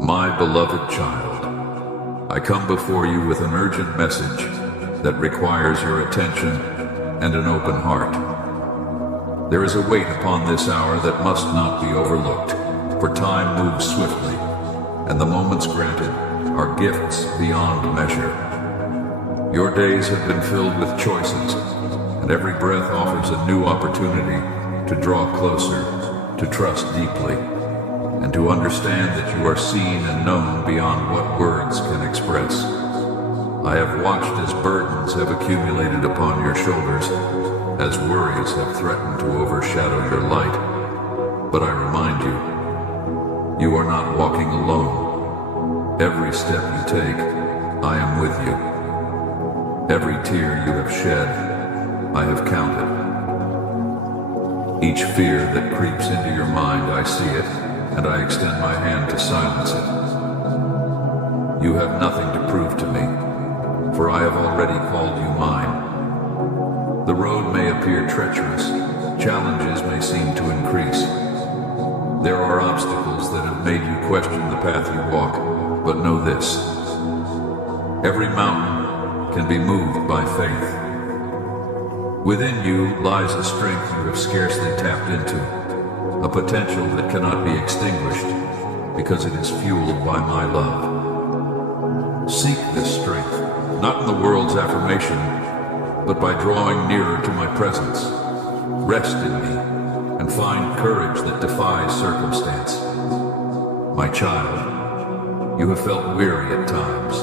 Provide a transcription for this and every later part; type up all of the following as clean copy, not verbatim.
My beloved child, I come before you with an urgent message that requires your attention and an open heart. There is a weight upon this hour that must not be overlooked, for time moves swiftly, and the moments granted are gifts beyond measure. Your days have been filled with choices, and every breath offers a new opportunity to draw closer, to trust deeply, and to understand that you are seen and known beyond what words can express. I have watched as burdens have accumulated upon your shoulders, as worries have threatened to overshadow your light. But I remind you, you are not walking alone. Every step you take, I am with you. Every tear you have shed, I have counted. Each fear that creeps into your mind, I see it, and I extend my hand to silence it. You have nothing to prove to me, for I have already called you mine. The road may appear treacherous, challenges may seem to increase. There are obstacles that have made you question the path you walk, but know this: every mountain can be moved by faith. Within you lies a strength you have scarcely tapped into, a potential that cannot be extinguished because it is fueled by my love. Seek this strength, not in the world's affirmation, but by drawing nearer to my presence. Rest in me and find courage that defies circumstance. My child, you have felt weary at times,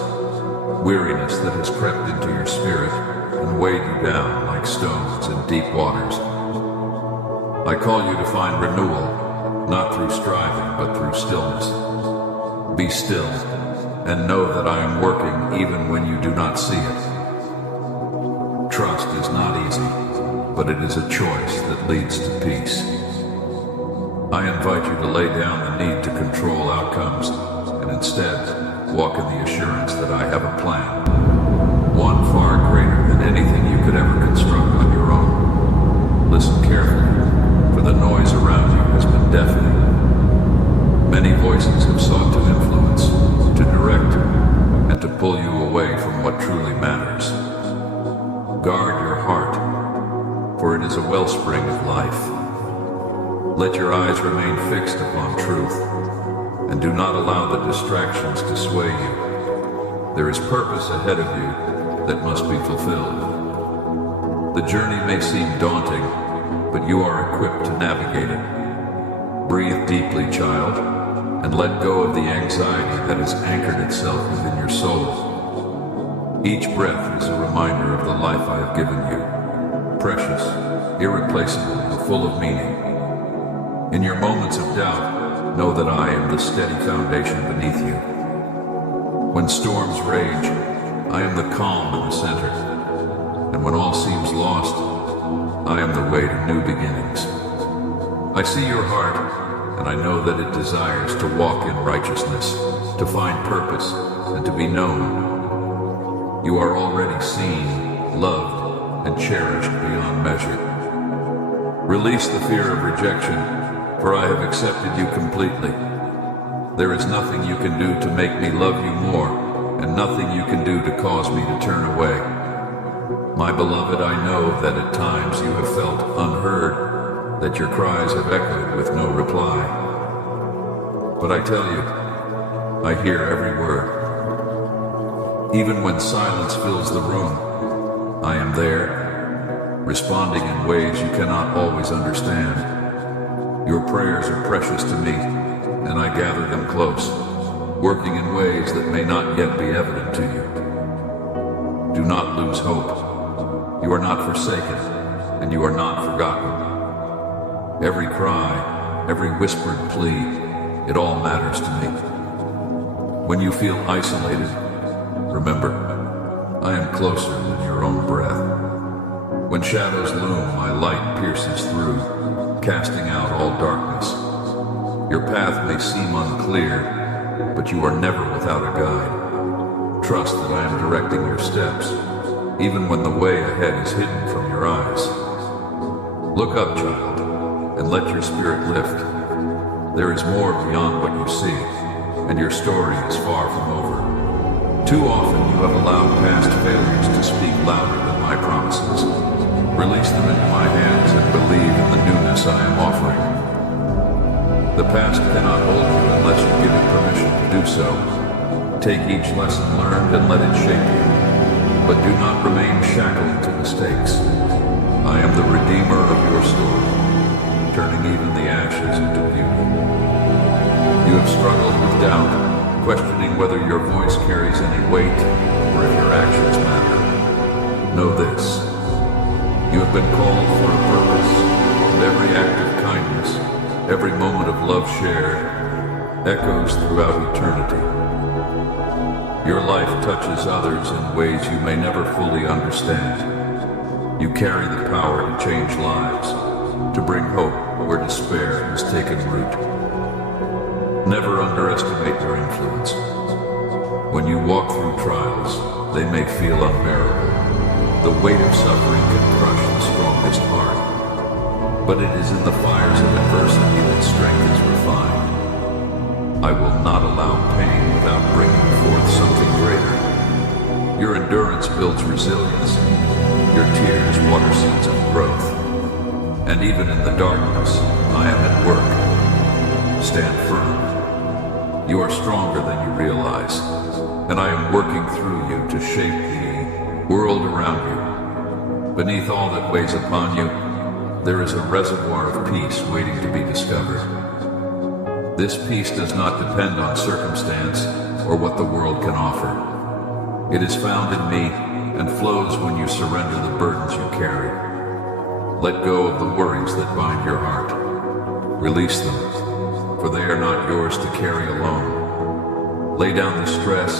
weariness that has crept into your spirit and weighed you down like stones in deep waters. I call you to find renewal, not through striving, but through stillness. Be still and know that I am working even when you do not see it. Trust is not easy, but it is a choice that leads to peace. I invite you to lay down the need to control outcomes and instead walk in the assurance that I have a plan, one far greater than anything you could ever construct on your own. Listen carefully, for the noise around you has been deafening. Many voices have sought to influence, to direct, and to pull you away from what truly matters. Guard your heart, for it is a wellspring of life. Let your eyes remain fixed upon truth, and do not allow the distractions to sway you. There is purpose ahead of you that must be fulfilled. The journey may seem daunting, but you are equipped to navigate it. Breathe deeply, child, and let go of the anxiety that has anchored itself within your soul. Each breath is a reminder of the life I have given you, precious, irreplaceable, and full of meaning. In your moments of doubt, know that I am the steady foundation beneath you. When storms rage, I am the calm in the center, and when all seems lost, I am the way to new beginnings. I see your heart, and I know that it desires to walk in righteousness, to find purpose, and to be known. You are already seen, loved, and cherished beyond measure. Release the fear of rejection, for I have accepted you completely. There is nothing you can do to make me love you more, and nothing you can do to cause me to turn away. My beloved, I know that at times you have felt unheard, that your cries have echoed with no reply. But I tell you, I hear every word. Even when silence fills the room, I am there, responding in ways you cannot always understand. Your prayers are precious to me, and I gather them close, working in ways that may not yet be evident to you. Do not lose hope. You are not forsaken, and you are not forgotten. Every cry, every whispered plea, it all matters to me. When you feel isolated, remember, I am closer than your own breath. When shadows loom, my light pierces through, casting out all darkness. Your path may seem unclear, but you are never without a guide. Trust that I am directing your steps, even when the way ahead is hidden from your eyes. Look up, child, and let your spirit lift. There is more beyond what you see. and your story is far from over. Too often you have allowed past failures to speak louder than my promises. Release them into my hands and believe in the newness I am offering. The past cannot hold you unless you give it permission to do so. Take each lesson learned and let it shape you, but do not remain shackled to mistakes. I am the redeemer of your story, turning even the ashes into beauty. You have struggled with doubt, questioning whether your voice carries any weight or if your actions matter. Know this: you have been called for a purpose, and every act of kindness, every moment of love shared, echoes throughout eternity. Your life touches others in ways you may never fully understand. You carry the power to change lives, to bring hope where despair has taken root. Never underestimate your influence. When you walk through trials, they may feel unbearable. The weight of suffering can crush the strongest heart. But it is in the fires of adversity that strength is refined. I will not allow pain without bringing forth something greater. Your endurance builds resilience. Your tears water seeds of growth. And even in the darkness, I am at work. Stand firm. You are stronger than you realize, and I am working through you to shape the world around you. Beneath all that weighs upon you, there is a reservoir of peace waiting to be discovered. This peace does not depend on circumstance or what the world can offer. It is found in me and flows when you surrender the burdens you carry. Let go of the worries that bind your heart. Release them, for they are not yours to carry alone. Lay down the stress,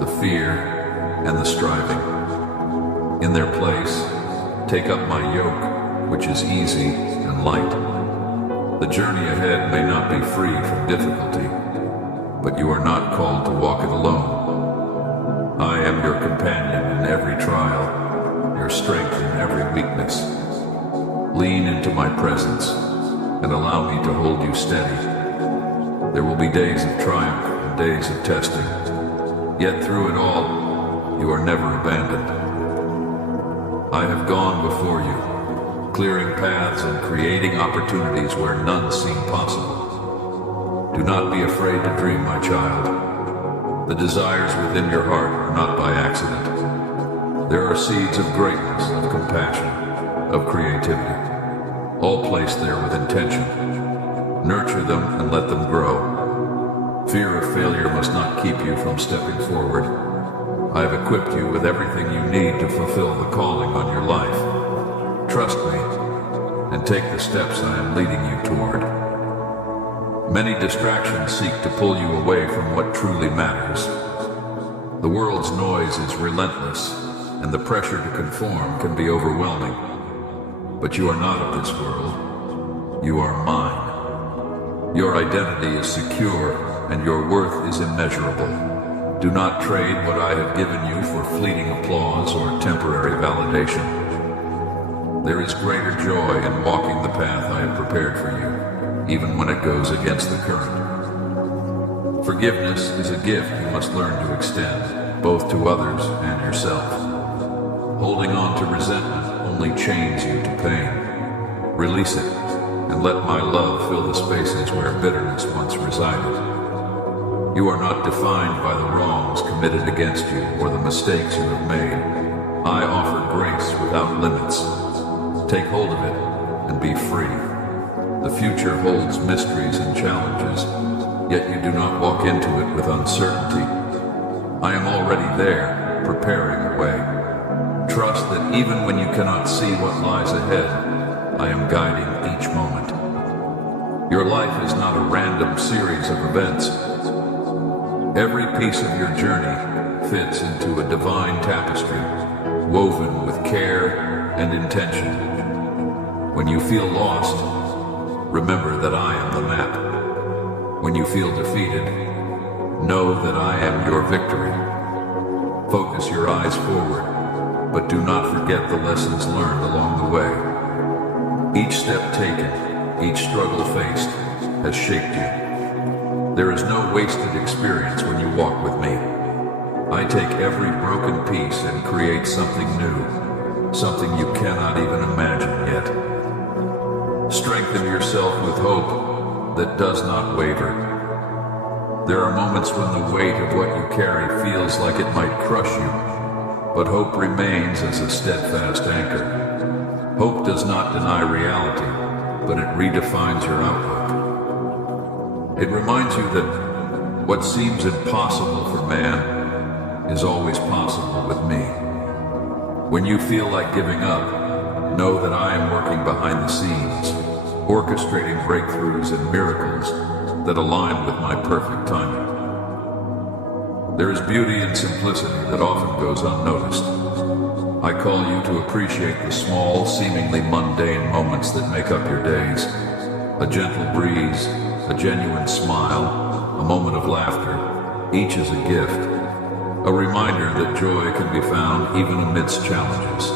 the fear, and the striving. In their place, take up my yoke, which is easy and light. The journey ahead may not be free from difficulty, but you are not called to walk it alone. I am your companion in every trial, your strength in every weakness. Lean into my presence and allow me to hold you steady. There will be days of triumph and days of testing, yet through it all, you are never abandoned. I have gone before you, clearing paths and creating opportunities where none seem possible. Do not be afraid to dream, my child. The desires within your heart are not by accident. There are seeds of greatness, of compassion, of creativity, all placed there with intention. Nurture them and let them grow. Fear of failure must not keep you from stepping forward. I have equipped you with everything you need to fulfill the calling on your life. Trust me, and take the steps I am leading you toward. Many distractions seek to pull you away from what truly matters. The world's noise is relentless, and the pressure to conform can be overwhelming. But you are not of this world. You are mine. Your identity is secure, and your worth is immeasurable. Do not trade what I have given you for fleeting applause or temporary validation. There is greater joy in walking the path I have prepared for you, even when it goes against the current. Forgiveness is a gift you must learn to extend, both to others and yourself. Holding on to resentment only chains you to pain. Release it, and let my love fill the spaces where bitterness once resided. You are not defined by the wrongs committed against you or the mistakes you have made. I offer grace without limits. Take hold of it and be free. The future holds mysteries and challenges, yet you do not walk into it with uncertainty. I am already there, preparing a way. Trust that even when you cannot see what lies ahead, I am guiding each moment. Your life is not a random series of events. Every piece of your journey fits into a divine tapestry, woven with care and intention. When you feel lost, remember that I am the map. When you feel defeated, know that I am your victory. Focus your eyes forward, but do not forget the lessons learned along the way. Each step taken, each struggle faced, has shaped you. There is no wasted experience when you walk with me. I take every broken piece and create something new, something you cannot even imagine yet. Strengthen yourself with hope that does not waver. There are moments when the weight of what you carry feels like it might crush you, but hope remains as a steadfast anchor. Hope does not deny reality, but it redefines your outlook. It reminds you that what seems impossible for man is always possible with me. When you feel like giving up, know that I am working behind the scenes, orchestrating breakthroughs and miracles that align with my perfect timing. There is beauty in simplicity that often goes unnoticed. I call you to appreciate the small, seemingly mundane moments that make up your days. A gentle breeze, a genuine smile, a moment of laughter, each is a gift. A reminder that joy can be found even amidst challenges.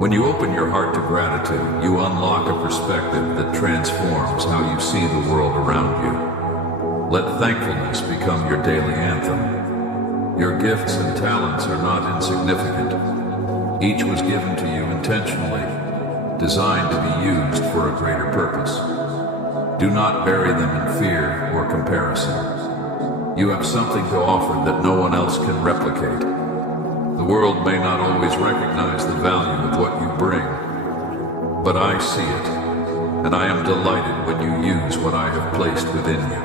When you open your heart to gratitude, you unlock a perspective that transforms how you see the world around you. Let thankfulness become your daily anthem. Your gifts and talents are not insignificant. Each was given to you intentionally, designed to be used for a greater purpose. Do not bury them in fear or comparison. You have something to offer that no one else can replicate. The world may not always recognize the value of what you bring, but I see it, and I am delighted when you use what I have placed within you.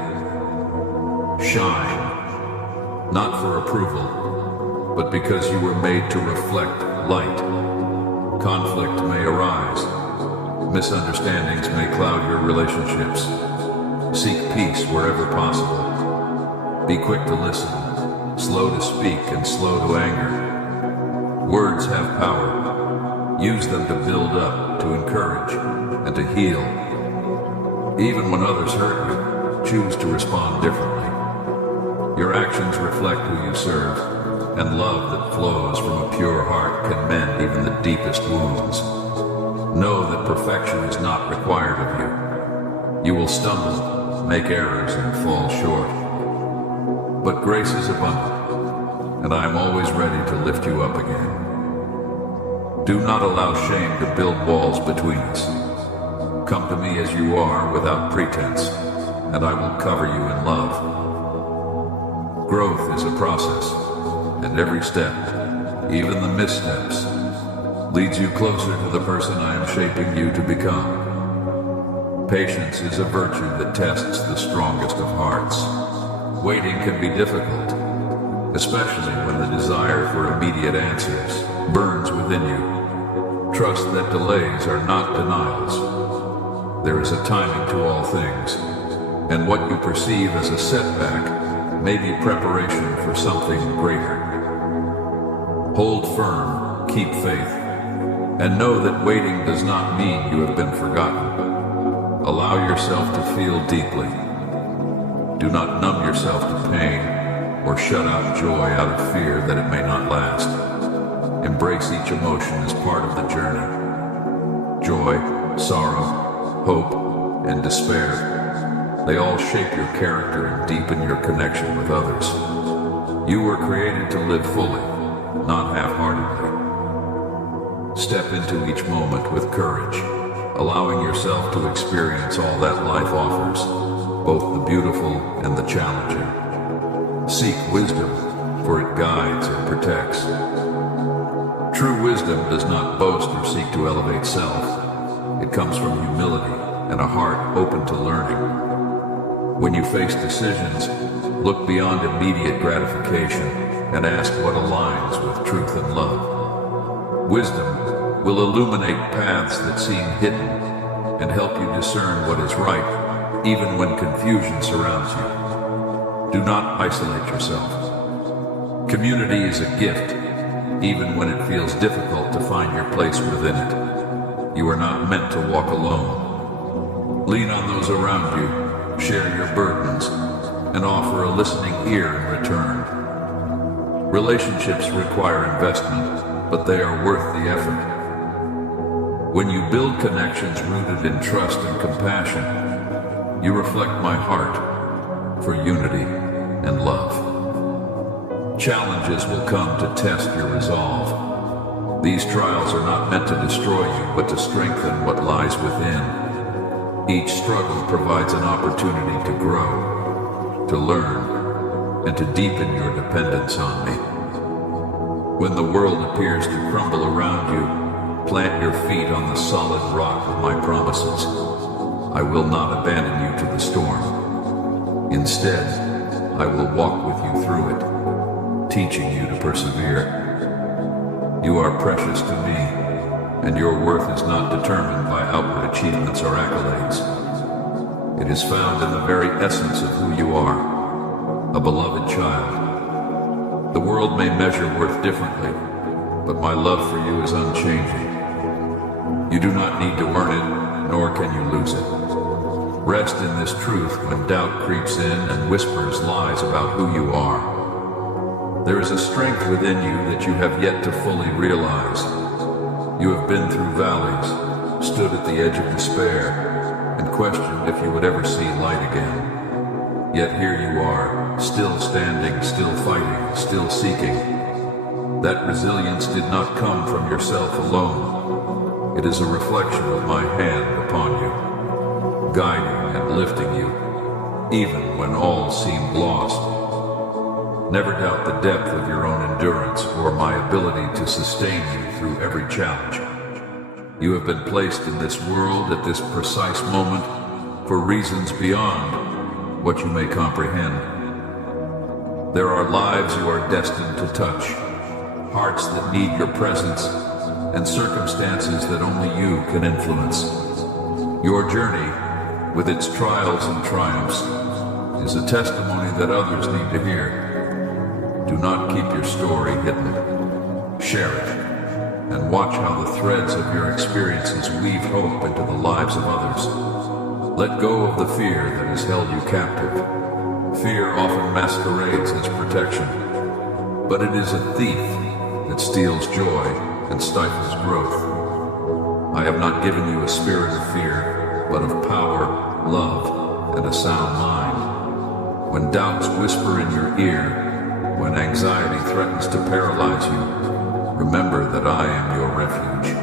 Shine, not for approval, but because you were made to reflect light. Conflict may arise. Misunderstandings may cloud your relationships. Seek peace wherever possible. Be quick to listen, slow to speak, and slow to anger. Words have power. Use them to build up, to encourage, and to heal. Even when others hurt you, choose to respond differently. Your actions reflect who you serve, and love that flows from a pure heart can mend even the deepest wounds. Know that perfection is not required of you. You will stumble, make errors, and fall short. But grace is abundant, and I am always ready to lift you up again. Do not allow shame to build walls between us. Come to me as you are without pretense, and I will cover you in love. Growth is a process, and every step, even the missteps, leads you closer to the person I am shaping you to become. Patience is a virtue that tests the strongest of hearts. Waiting can be difficult, especially when the desire for immediate answers burns within you. Trust that delays are not denials. There is a timing to all things, and what you perceive as a setback may be preparation for something greater. Hold firm, keep faith, and know that waiting does not mean you have been forgotten. Allow yourself to feel deeply. Do not numb yourself to pain or shut out joy out of fear that it may not last. Embrace each emotion as part of the journey. Joy, sorrow, hope, and despair, they all shape your character and deepen your connection with others. You were created to live fully, not half-heartedly. Step into each moment with courage, allowing yourself to experience all that life offers, both the beautiful and the challenging. Seek wisdom, for it guides and protects. True wisdom does not boast or seek to elevate self. It comes from humility and a heart open to learning. When you face decisions, look beyond immediate gratification and ask what aligns with truth and love. Wisdom will illuminate paths that seem hidden and help you discern what is right, even when confusion surrounds you. Do not isolate yourself. Community is a gift, even when it feels difficult to find your place within it. You are not meant to walk alone. Lean on those around you, share your burdens, and offer a listening ear in return. Relationships require investment, but they are worth the effort. When you build connections rooted in trust and compassion, you reflect my heart, for unity and love. Challenges will come to test your resolve. These trials are not meant to destroy you, but to strengthen what lies within. Each struggle provides an opportunity to grow, to learn, and to deepen your dependence on me. When the world appears to crumble around you, plant your feet on the solid rock of my promises. I will not abandon you to the storm. Instead, I will walk with you through it, teaching you to persevere. You are precious to me, and your worth is not determined by outward achievements or accolades. It is found in the very essence of who you are, a beloved child. The world may measure worth differently, but my love for you is unchanging. You do not need to earn it, nor can you lose it. Rest in this truth when doubt creeps in and whispers lies about who you are. There is a strength within you that you have yet to fully realize. You have been through valleys, stood at the edge of despair, and questioned if you would ever see light again. Yet here you are, still standing, still fighting, still seeking. That resilience did not come from yourself alone. It is a reflection of my hand upon you, guiding and lifting you, even when all seemed lost. Never doubt the depth of your own endurance or my ability to sustain you through every challenge. You have been placed in this world at this precise moment for reasons beyond what you may comprehend. There are lives you are destined to touch, hearts that need your presence, and circumstances that only you can influence. Your journey, with its trials and triumphs, is a testimony that others need to hear. Do not keep your story hidden. Share it, and watch how the threads of your experiences weave hope into the lives of others. Let go of the fear that has held you captive. Fear often masquerades as protection, but it is a thief that steals joy and stifles growth. I have not given you a spirit of fear, but of power, love, and a sound mind. When doubts whisper in your ear, when anxiety threatens to paralyze you, remember that I am your refuge.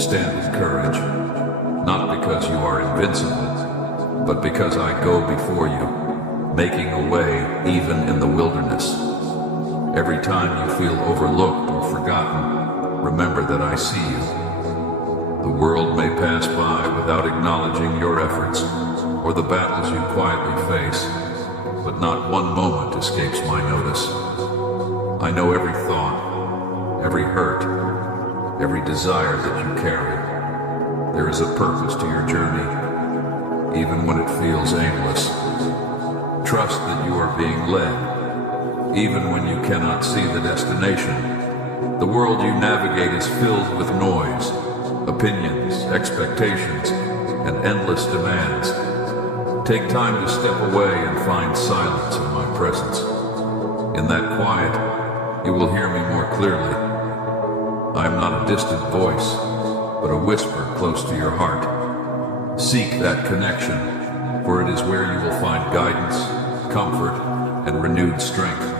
Stand with courage, not because you are invincible, but because I go before you, making a way even in the wilderness. Every time you feel overlooked or forgotten, remember that I see you. The world may pass by without acknowledging your efforts or the battles you quietly face, but not one moment escapes my notice. I know every thought, every hurt, every desire that you carry. There is a purpose to your journey, even when it feels aimless. Trust that you are being led, even when you cannot see the destination. The world you navigate is filled with noise, opinions, expectations, and endless demands. Take time to step away and find silence in my presence. In that quiet, you will hear me more clearly. I am not a distant voice, but a whisper close to your heart. Seek that connection, for it is where you will find guidance, comfort, and renewed strength.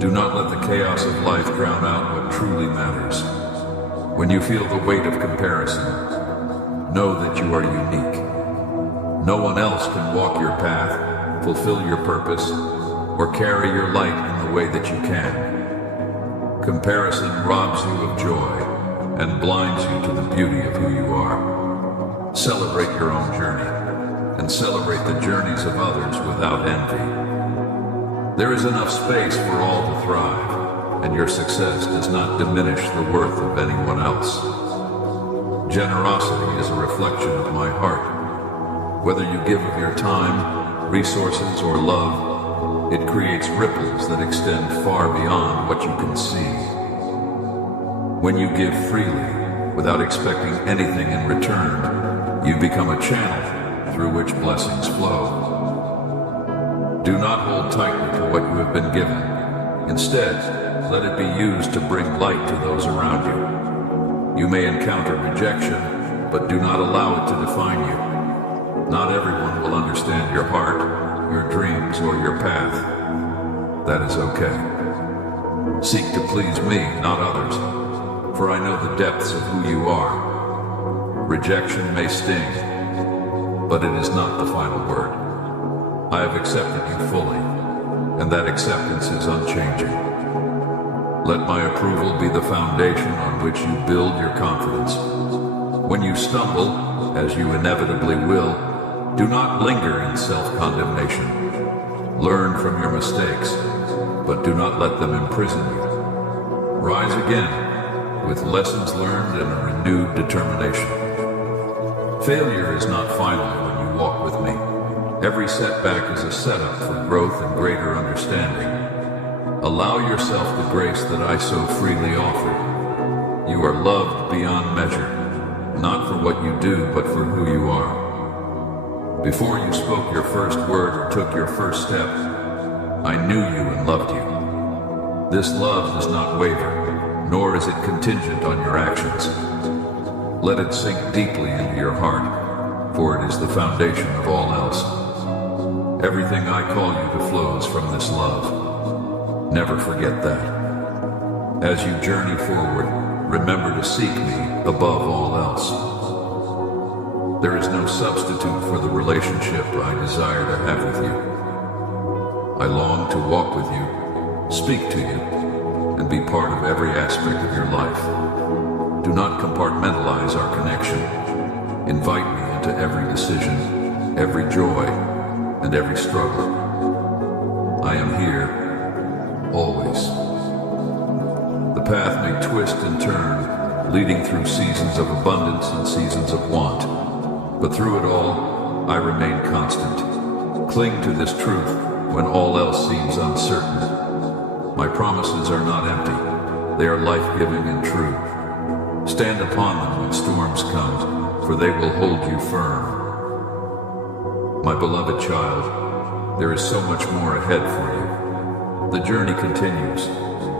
Do not let the chaos of life drown out what truly matters. When you feel the weight of comparison, know that you are unique. No one else can walk your path, fulfill your purpose, or carry your light in the way that you can. Comparison robs you of joy and blinds you to the beauty of who you are. Celebrate your own journey and celebrate the journeys of others without envy. There is enough space for all to thrive, and your success does not diminish the worth of anyone else. Generosity is a reflection of my heart. Whether you give of your time, resources, or love, it creates ripples that extend far beyond what you can see. When you give freely, without expecting anything in return, you become a channel through which blessings flow. Do not hold tightly to what you have been given. Instead, let it be used to bring light to those around you. You may encounter rejection, but do not allow it to define you. Not everyone will understand your heart, your dreams, or your path, that is okay. Seek to please me, not others, for I know the depths of who you are. Rejection may sting, but it is not the final word. I have accepted you fully, and that acceptance is unchanging. Let my approval be the foundation on which you build your confidence. When you stumble, as you inevitably will, do not linger in self-condemnation. Learn from your mistakes, but do not let them imprison you. Rise again, with lessons learned and a renewed determination. Failure is not final when you walk with me. Every setback is a setup for growth and greater understanding. Allow yourself the grace that I so freely offer. You are loved beyond measure, not for what you do, but for who you are. Before you spoke your first word or took your first step, I knew you and loved you. This love does not waver, nor is it contingent on your actions. Let it sink deeply into your heart, for it is the foundation of all else. Everything I call you to flows from this love. Never forget that. As you journey forward, remember to seek me above all else. There is no substitute for the relationship I desire to have with you. I long to walk with you, speak to you, and be part of every aspect of your life. Do not compartmentalize our connection. Invite me into every decision, every joy, and every struggle. I am here, always. The path may twist and turn, leading through seasons of abundance and seasons of want. But through it all, I remain constant. Cling to this truth when all else seems uncertain. My promises are not empty. They are life-giving and true. Stand upon them when storms come, for they will hold you firm. My beloved child, there is so much more ahead for you. The journey continues,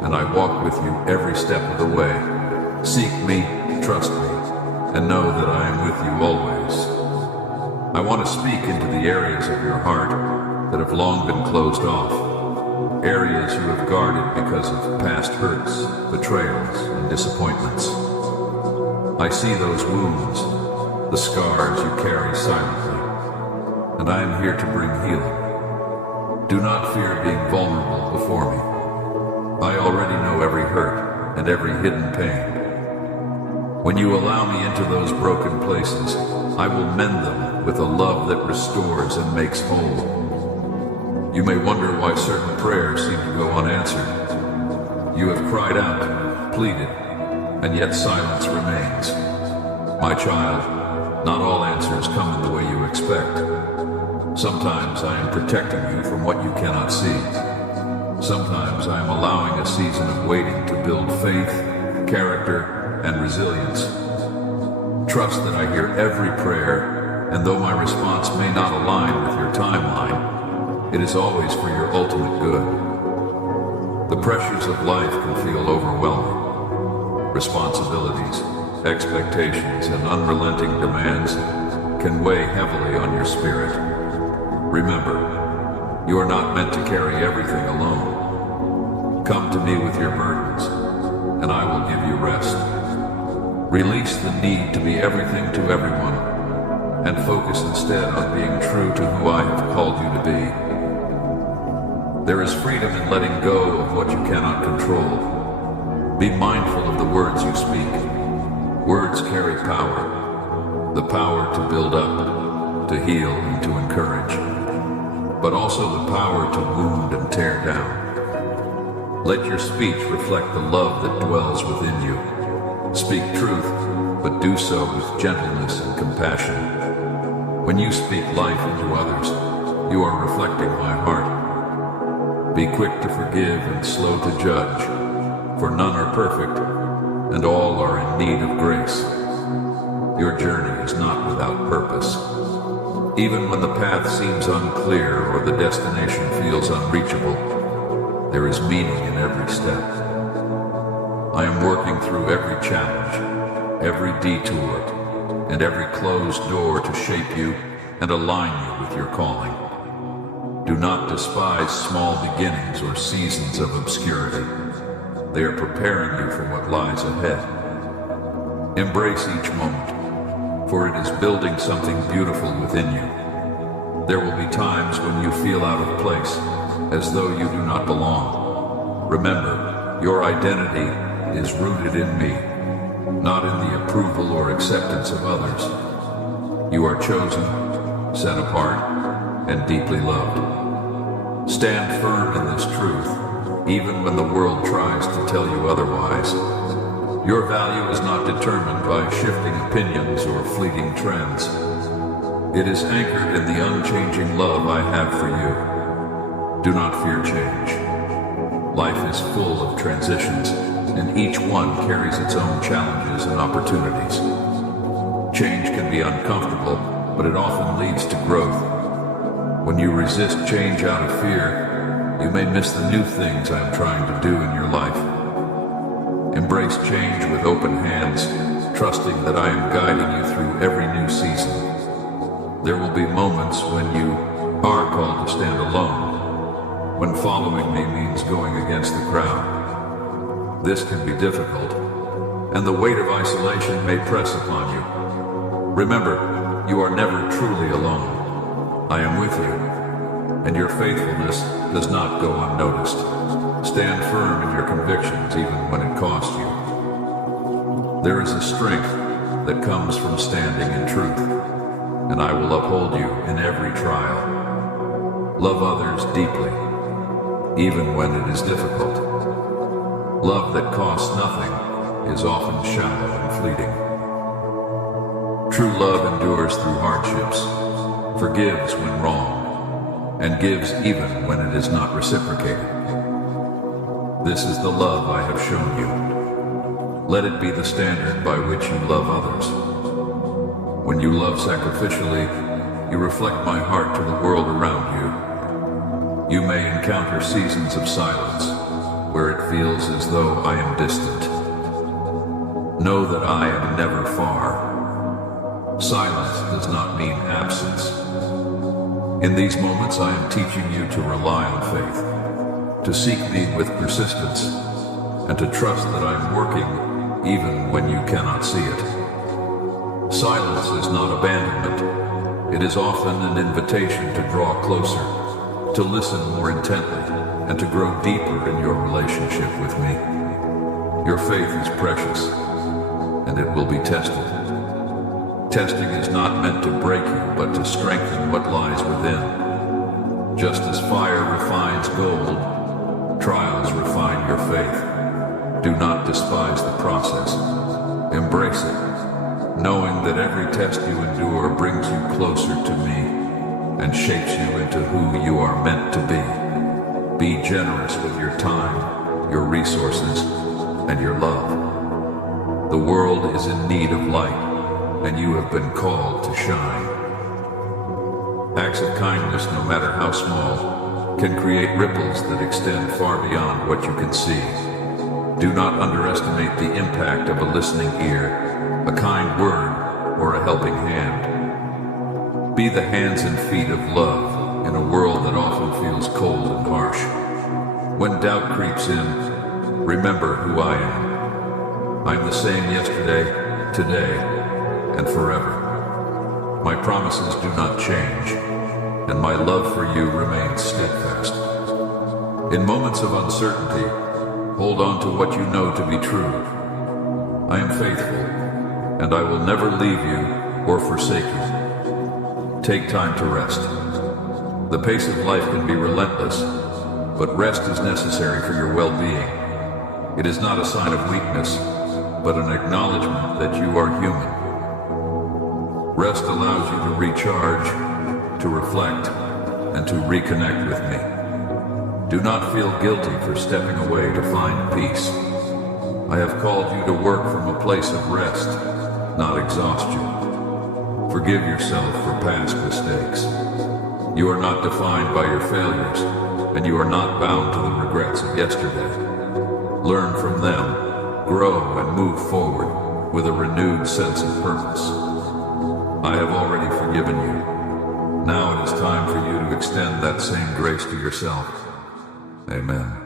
and I walk with you every step of the way. Seek me, trust me, and know that I am with you always. I want to speak into the areas of your heart that have long been closed off, areas you have guarded because of past hurts, betrayals, and disappointments. I see those wounds, the scars you carry silently, and I am here to bring healing. Do not fear being vulnerable before me. I already know every hurt and every hidden pain. When you allow me into those broken places, I will mend them with a love that restores and makes whole. You may wonder why certain prayers seem to go unanswered. You have cried out, pleaded, and yet silence remains. My child, not all answers come in the way you expect. Sometimes I am protecting you from what you cannot see. Sometimes I am allowing a season of waiting to build faith, character, and resilience. Trust that I hear every prayer, and though my response may not align with your timeline, it is always for your ultimate good. The pressures of life can feel overwhelming. Responsibilities, expectations, and unrelenting demands can weigh heavily on your spirit. Remember, you are not meant to carry everything alone. Come to me with your burdens, and I will give you rest. Release the need to be everything to everyone, and focus instead on being true to who I have called you to be. There is freedom in letting go of what you cannot control. Be mindful of the words you speak. Words carry power, the power to build up, to heal, and to encourage, but also the power to wound and tear down. Let your speech reflect the love that dwells within you. Speak truth, but do so with gentleness and compassion. When you speak life into others, you are reflecting my heart. Be quick to forgive and slow to judge, for none are perfect, and all are in need of grace. Your journey is not without purpose. Even when the path seems unclear or the destination feels unreachable, there is meaning in every step. I am working through every challenge, every detour, and every closed door to shape you and align you with your calling. Do not despise small beginnings or seasons of obscurity. They are preparing you for what lies ahead. Embrace each moment, for it is building something beautiful within you. There will be times when you feel out of place, as though you do not belong. Remember, your identity is rooted in me, not in the approval or acceptance of others. You are chosen, set apart, and deeply loved. Stand firm in this truth, even when the world tries to tell you otherwise. Your value is not determined by shifting opinions or fleeting trends. It is anchored in the unchanging love I have for you. Do not fear change. Life is full of transitions, and each one carries its own challenges and opportunities. Change can be uncomfortable, but it often leads to growth. When you resist change out of fear, you may miss the new things I am trying to do in your life. Embrace change with open hands, trusting that I am guiding you through every new season. There will be moments when you are called to stand alone, when following me means going against the crowd. This can be difficult, and the weight of isolation may press upon you. Remember, you are never truly alone. I am with you, and your faithfulness does not go unnoticed. Stand firm in your convictions even when it costs you. There is a strength that comes from standing in truth, and I will uphold you in every trial. Love others deeply, even when it is difficult. Love that costs nothing is often shallow and fleeting. True love endures through hardships, forgives when wrong, and gives even when it is not reciprocated. This is the love I have shown you. Let it be the standard by which you love others. When you love sacrificially, you reflect my heart to the world around you. You may encounter seasons of silence, where it feels as though I am distant. Know that I am never far. Silence does not mean absence. In these moments, I am teaching you to rely on faith, to seek me with persistence, and to trust that I am working even when you cannot see it. Silence is not abandonment. It is often an invitation to draw closer, to listen more intently, and to grow deeper in your relationship with me. Your faith is precious, and it will be tested. Testing is not meant to break you, but to strengthen what lies within. Just as fire refines gold, trials refine your faith. Do not despise the process. Embrace it, knowing that every test you endure brings you closer to me and shapes you into who you are meant to be. Be generous with your time, your resources, and your love. The world is in need of light, and you have been called to shine. Acts of kindness, no matter how small, can create ripples that extend far beyond what you can see. Do not underestimate the impact of a listening ear, a kind word, or a helping hand. Be the hands and feet of love in a world that often feels cold and harsh. When doubt creeps in, remember who I am. I am the same yesterday, today, and forever. My promises do not change, and my love for you remains steadfast. In moments of uncertainty, hold on to what you know to be true. I am faithful, and I will never leave you or forsake you. Take time to rest. The pace of life can be relentless, but rest is necessary for your well-being. It is not a sign of weakness, but an acknowledgement that you are human. Rest allows you to recharge, to reflect, and to reconnect with me. Do not feel guilty for stepping away to find peace. I have called you to work from a place of rest, not exhaustion. Forgive yourself for past mistakes. You are not defined by your failures, and you are not bound to the regrets of yesterday. Learn from them, grow, and move forward with a renewed sense of purpose. I have already forgiven you. Now it is time for you to extend that same grace to yourself. Amen.